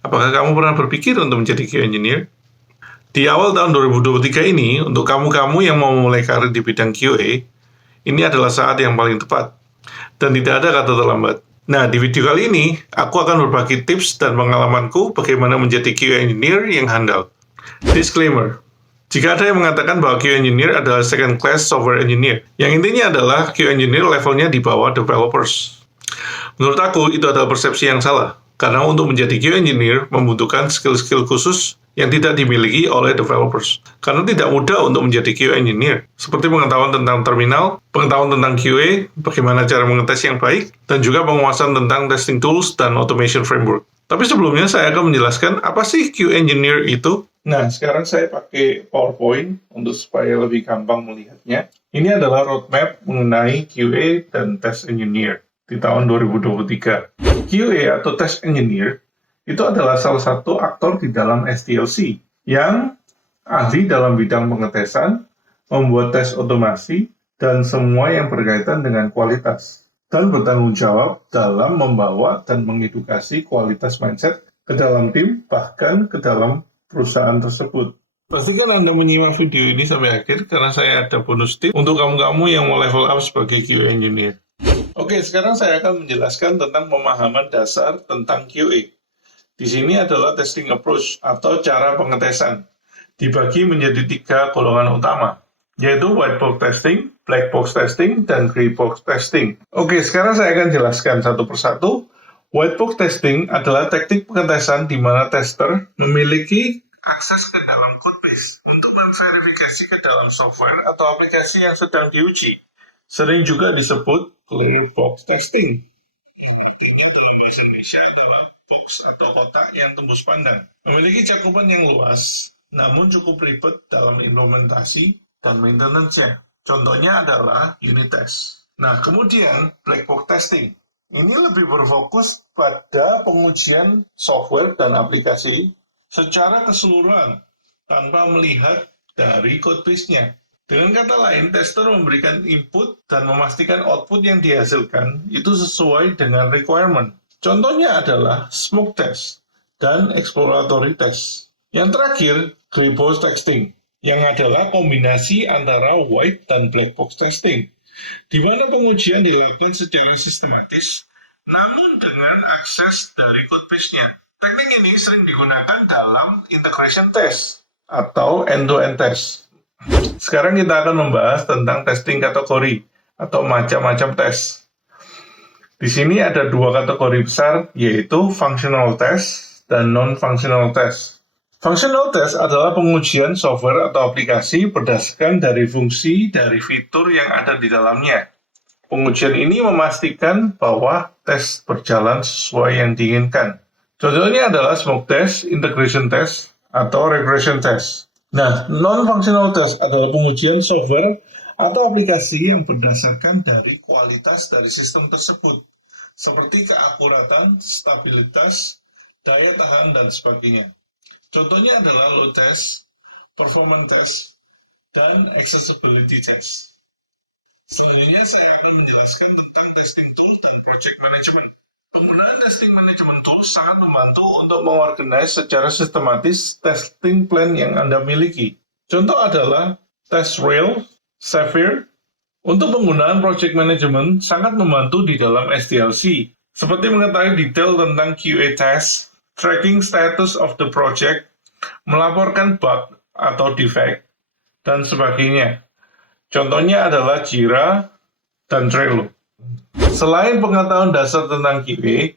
Apakah kamu pernah berpikir untuk menjadi QA engineer? Di awal tahun 2023 ini, untuk kamu-kamu yang mau memulai karir di bidang QA, ini adalah saat yang paling tepat. Dan tidak ada kata terlambat. Nah, di video kali ini, aku akan berbagi tips dan pengalamanku bagaimana menjadi QA engineer yang handal. Disclaimer. Jika ada yang mengatakan bahwa QA engineer adalah second class software engineer, yang intinya adalah QA engineer levelnya di bawah developers. Menurut aku, itu adalah persepsi yang salah. Karena untuk menjadi QA engineer membutuhkan skill-skill khusus yang tidak dimiliki oleh developers. Karena tidak mudah untuk menjadi QA engineer, seperti pengetahuan tentang terminal, pengetahuan tentang QA, bagaimana cara mengetes yang baik, dan juga penguasaan tentang testing tools dan automation framework. Tapi sebelumnya saya akan menjelaskan apa sih QA engineer itu. Nah, sekarang saya pakai PowerPoint untuk supaya lebih gampang melihatnya. Ini adalah roadmap mengenai QA dan test engineer di tahun 2023. QA atau test engineer itu adalah salah satu aktor di dalam SDLC yang ahli dalam bidang pengetesan, membuat tes otomasi, dan semua yang berkaitan dengan kualitas. Dan bertanggung jawab dalam membawa dan mengedukasi kualitas mindset ke dalam tim, bahkan ke dalam perusahaan tersebut. Pastikan Anda menyimak video ini sampai akhir karena saya ada bonus tip untuk kamu-kamu yang mau level up sebagai QA engineer. Oke, sekarang saya akan menjelaskan tentang pemahaman dasar tentang QA. Di sini adalah testing approach atau cara pengetesan. Dibagi menjadi 3 golongan utama, yaitu white box testing, black box testing, dan gray box testing. Oke, sekarang saya akan jelaskan satu persatu. White box testing adalah teknik pengetesan di mana tester memiliki akses ke dalam codebase untuk memverifikasi ke dalam software atau aplikasi yang sedang diuji. Sering juga disebut clear box testing, yang artinya dalam bahasa Indonesia adalah box atau kotak yang tembus pandang. Memiliki cakupan yang luas, namun cukup ribet dalam implementasi dan maintenance-nya. Contohnya adalah unit test. Nah, kemudian black box testing. Ini lebih berfokus pada pengujian software dan aplikasi secara keseluruhan tanpa melihat dari codebase-nya. Dengan kata lain, tester memberikan input dan memastikan output yang dihasilkan itu sesuai dengan requirement. Contohnya adalah smoke test dan exploratory test. Yang terakhir, gray box testing, yang adalah kombinasi antara white dan black box testing, di mana pengujian dilakukan secara sistematis, namun dengan akses dari codebase-nya. Teknik ini sering digunakan dalam integration test atau end-to-end test. Sekarang kita akan membahas tentang testing kategori atau macam-macam tes. Di sini ada 2 kategori besar, yaitu functional test dan non-functional test. Functional test adalah pengujian software atau aplikasi berdasarkan dari fungsi dari fitur yang ada di dalamnya. Pengujian ini memastikan bahwa tes berjalan sesuai yang diinginkan. Contohnya adalah smoke test, integration test, atau regression test. Nah, non-functional test adalah pengujian software atau aplikasi yang berdasarkan dari kualitas dari sistem tersebut, seperti keakuratan, stabilitas, daya tahan, dan sebagainya. Contohnya adalah load test, performance test, dan accessibility test. Selanjutnya saya akan menjelaskan tentang testing tool dan project management. Penggunaan testing management tool sangat membantu untuk mengorganize secara sistematis testing plan yang Anda miliki. Contoh adalah TestRail, Zephyr. Untuk penggunaan project management sangat membantu di dalam SDLC, seperti mengetahui detail tentang QA test, tracking status of the project, melaporkan bug atau defect, dan sebagainya. Contohnya adalah Jira dan Trello. Selain pengetahuan dasar tentang QA,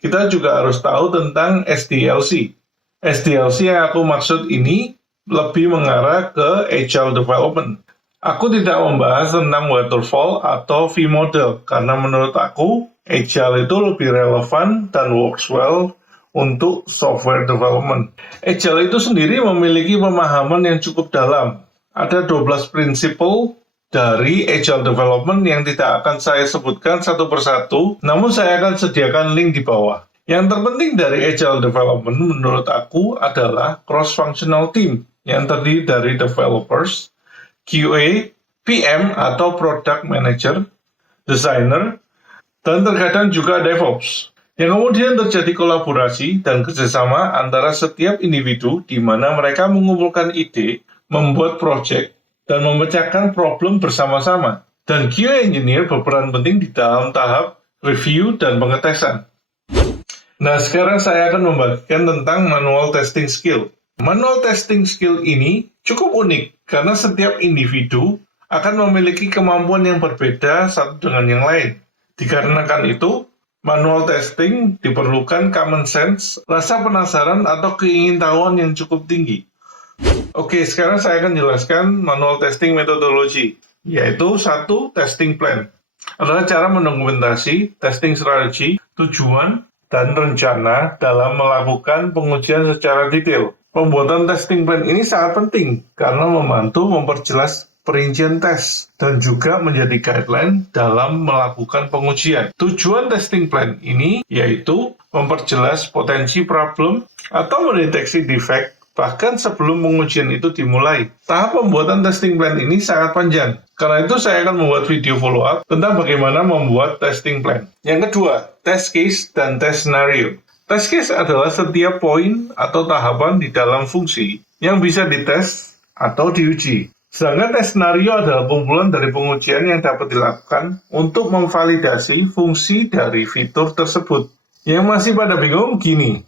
kita juga harus tahu tentang SDLC. SDLC yang aku maksud ini lebih mengarah ke Agile Development. Aku tidak membahas tentang Waterfall atau V-Model, karena menurut aku, Agile itu lebih relevan dan works well untuk software development. Agile itu sendiri memiliki pemahaman yang cukup dalam. Ada 12 prinsip dari Agile Development yang tidak akan saya sebutkan satu persatu, namun saya akan sediakan link di bawah. Yang terpenting dari Agile Development menurut aku adalah cross-functional team yang terdiri dari developers, QA, PM atau product manager, designer, dan terkadang juga DevOps. Yang kemudian terjadi kolaborasi dan kerjasama antara setiap individu di mana mereka mengumpulkan ide, membuat proyek, dan memecahkan problem bersama-sama. Dan QA Engineer berperan penting di dalam tahap review dan pengetesan. Nah, sekarang saya akan membagikan tentang manual testing skill. Manual testing skill ini cukup unik karena setiap individu akan memiliki kemampuan yang berbeda satu dengan yang lain. Dikarenakan itu, manual testing diperlukan common sense, rasa penasaran atau keingintahuan yang cukup tinggi. Oke, sekarang saya akan jelaskan manual testing metodologi, yaitu 1. Testing plan. Adalah cara mendokumentasi testing strategi, tujuan, dan rencana dalam melakukan pengujian secara detail. Pembuatan testing plan ini sangat penting karena membantu memperjelas perincian tes dan juga menjadi guideline dalam melakukan pengujian. Tujuan testing plan ini yaitu memperjelas potensi problem atau mendeteksi defect bahkan sebelum pengujian itu dimulai. Tahap pembuatan testing plan ini sangat panjang. Karena itu saya akan membuat video follow up tentang bagaimana membuat testing plan. Yang kedua, test case dan test scenario. Test case adalah setiap poin atau tahapan di dalam fungsi yang bisa dites atau diuji. Sedangkan tes scenario adalah kumpulan dari pengujian yang dapat dilakukan untuk memvalidasi fungsi dari fitur tersebut. Yang masih pada bingung gini,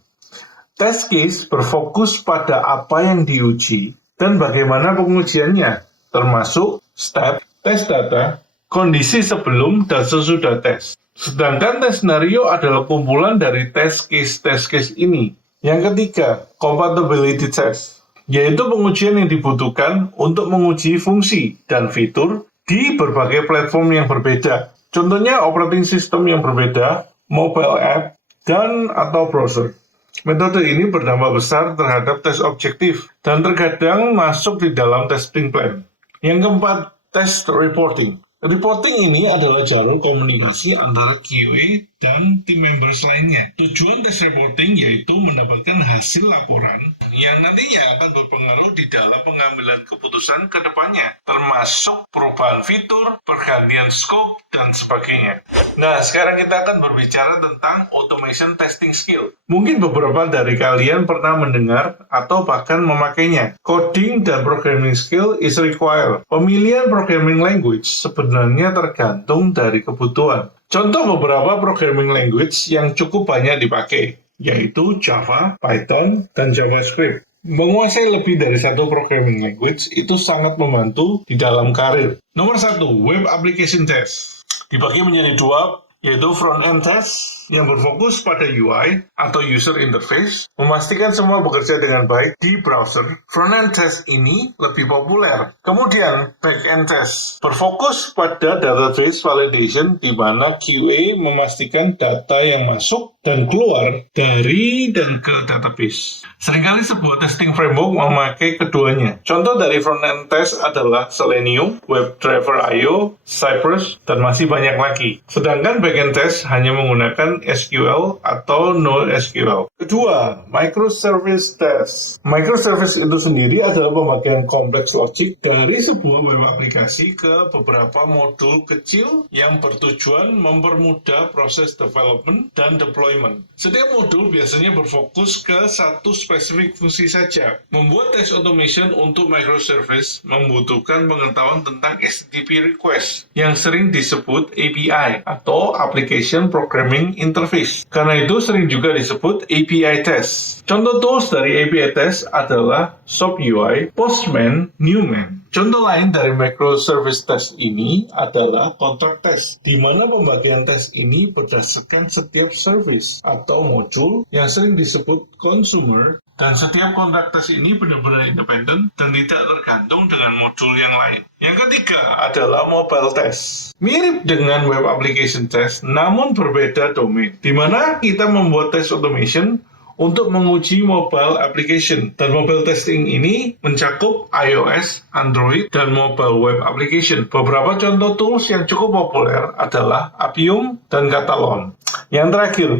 test case berfokus pada apa yang diuji dan bagaimana pengujiannya, termasuk step, tes data, kondisi sebelum dan sesudah tes. Sedangkan tes scenario adalah kumpulan dari test case ini. Yang ketiga, compatibility test, yaitu pengujian yang dibutuhkan untuk menguji fungsi dan fitur di berbagai platform yang berbeda. Contohnya operating system yang berbeda, mobile app, dan atau browser. Metode ini berdampak besar terhadap tes objektif dan terkadang masuk di dalam testing plan. Yang keempat, test reporting. Reporting ini adalah jalur komunikasi antara QA dan tim members lainnya. Tujuan tes reporting yaitu mendapatkan hasil laporan yang nantinya akan berpengaruh di dalam pengambilan keputusan ke depannya, termasuk perubahan fitur, pergantian scope, dan sebagainya. Nah, sekarang kita akan berbicara tentang automation testing skill. Mungkin beberapa dari kalian pernah mendengar atau bahkan memakainya. Coding dan programming skill is required. Pemilihan programming language sebenarnya tergantung dari kebutuhan. Contoh beberapa programming language yang cukup banyak dipakai, yaitu Java, Python, dan JavaScript. Menguasai lebih dari satu programming language itu sangat membantu di dalam karir. Nomor 1, Web Application Test. Dibagi menjadi 2, yaitu front-end test yang berfokus pada UI atau user interface, memastikan semua bekerja dengan baik di browser. Front-end test ini lebih populer. Kemudian back-end test berfokus pada database validation di mana QA memastikan data yang masuk dan keluar dari dan ke database. Seringkali sebuah testing framework memakai keduanya. Contoh dari front-end test adalah Selenium, WebDriver.io, Cypress, dan masih banyak lagi. Sedangkan back-end test hanya menggunakan SQL atau NoSQL. Kedua, microservice test. Microservice itu sendiri adalah pembagian kompleks logik dari sebuah web aplikasi ke beberapa modul kecil yang bertujuan mempermudah proses development dan deployment. Setiap modul biasanya berfokus ke satu spesifik fungsi saja. Membuat test automation untuk microservice membutuhkan pengetahuan tentang HTTP request yang sering disebut API atau Application Programming Interface. Karena itu sering juga disebut API test. Contoh tools dari API test adalah SoapUI, Postman, Newman. Contoh lain dari microservice test ini adalah contract test, di mana pembagian tes ini berdasarkan setiap service atau modul yang sering disebut consumer, dan setiap kontrak tes ini benar-benar independen dan tidak tergantung dengan modul yang lain. Yang ketiga adalah mobile test. Mirip dengan web application test, namun berbeda domain, di mana kita membuat test automation untuk menguji mobile application. Dan mobile testing ini mencakup iOS, Android, dan mobile web application. Beberapa contoh tools yang cukup populer adalah Appium dan Catalon. Yang terakhir,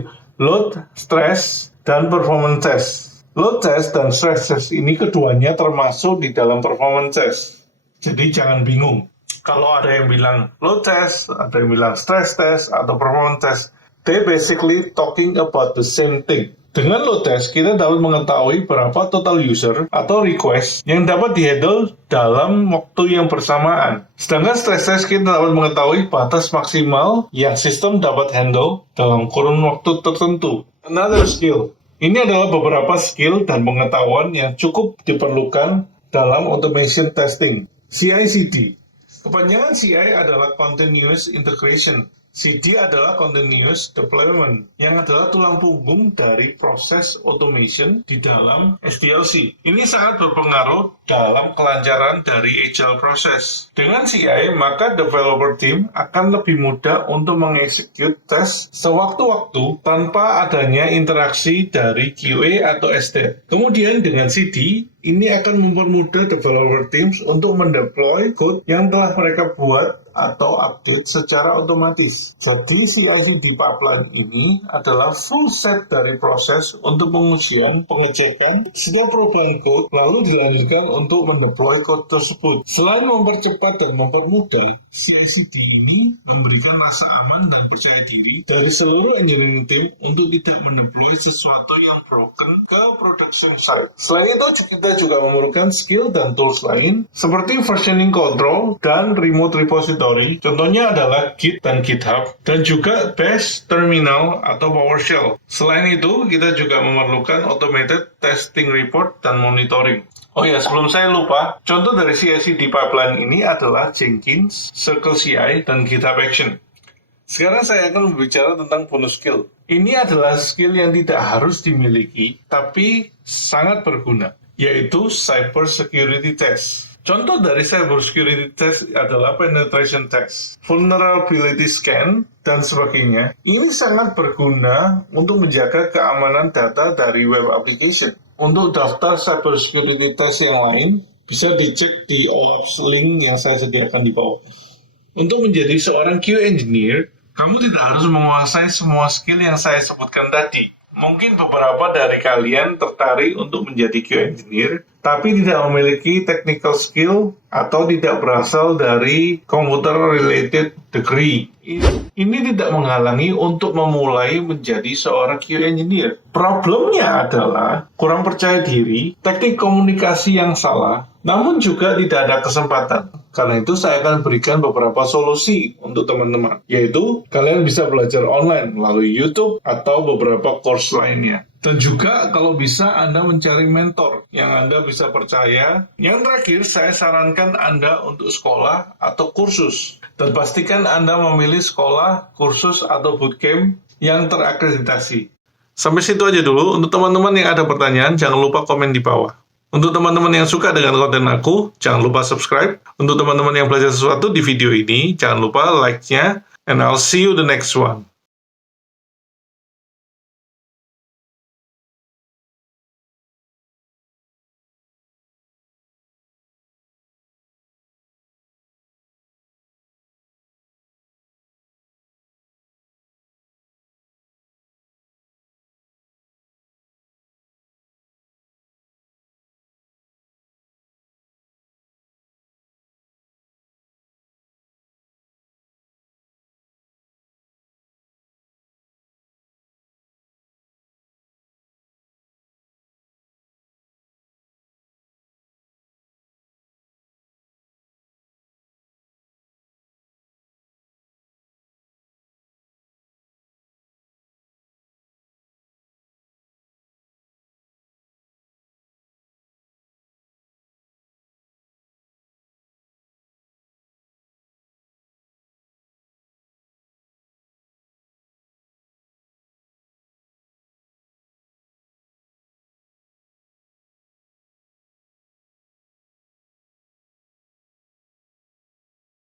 load, stress, dan performance test. Load test dan stress test ini keduanya termasuk di dalam performance test. Jadi jangan bingung. Kalau ada yang bilang load test, ada yang bilang stress test, atau performance test, They basically talking about the same thing. Dengan load test, kita dapat mengetahui berapa total user atau request yang dapat dihandle dalam waktu yang bersamaan. Sedangkan stress test, kita dapat mengetahui batas maksimal yang sistem dapat handle dalam kurun waktu tertentu. Another skill. Ini adalah beberapa skill dan pengetahuan yang cukup diperlukan dalam automation testing. CI/CD. Kepanjangan CI adalah Continuous Integration. CD adalah Continuous Deployment, yang adalah tulang punggung dari proses automation di dalam SDLC. Ini sangat berpengaruh dalam kelancaran dari agile process. Dengan CI, maka developer team akan lebih mudah untuk mengeksekut tes sewaktu-waktu tanpa adanya interaksi dari QA atau SD. Kemudian dengan CD, ini akan mempermudah developer teams untuk mendeploy code yang telah mereka buat atau update secara otomatis. Jadi CI/CD pipeline ini adalah full set dari proses untuk pengujian, pengecekan, setiap perubahan code, lalu dilanjutkan untuk mendeploy code tersebut. Selain mempercepat dan mempermudah, CI/CD ini memberikan rasa aman dan percaya diri dari seluruh engineering team untuk tidak mendeploy sesuatu yang broken ke production site. Selain itu, kita juga memerlukan skill dan tools lain seperti versioning control dan remote repository. Contohnya adalah Git dan GitHub, dan juga Bash Terminal atau PowerShell. Selain itu, kita juga memerlukan automated testing report dan monitoring. Oh ya, sebelum saya lupa, contoh dari CI/CD pipeline ini adalah Jenkins, Circle CI, dan GitHub Action. Sekarang saya akan berbicara tentang bonus skill. Ini adalah skill yang tidak harus dimiliki, tapi sangat berguna, yaitu Cyber Security Test. Contoh dari cybersecurity test adalah penetration test, vulnerability scan, dan sebagainya. Ini sangat berguna untuk menjaga keamanan data dari web application. Untuk daftar cybersecurity test yang lain, bisa dicek di OAuth link yang saya sediakan di bawah. Untuk menjadi seorang QA engineer, kamu tidak harus menguasai semua skill yang saya sebutkan tadi. Mungkin beberapa dari kalian tertarik untuk menjadi QA engineer, tapi tidak memiliki technical skill atau tidak berasal dari computer-related degree. Ini tidak menghalangi untuk memulai menjadi seorang QA engineer. Problemnya adalah kurang percaya diri, teknik komunikasi yang salah, namun juga tidak ada kesempatan. Karena itu saya akan berikan beberapa solusi untuk teman-teman, yaitu kalian bisa belajar online melalui YouTube atau beberapa course lainnya. Dan juga kalau bisa Anda mencari mentor yang Anda bisa percaya. Yang terakhir, saya sarankan Anda untuk sekolah atau kursus. Dan pastikan Anda memilih sekolah, kursus, atau bootcamp yang terakreditasi. Sampai situ aja dulu. Untuk teman-teman yang ada pertanyaan, jangan lupa komen di bawah. Untuk teman-teman yang suka dengan konten aku, jangan lupa subscribe. Untuk teman-teman yang belajar sesuatu di video ini, jangan lupa like-nya. And I'll see you the next one.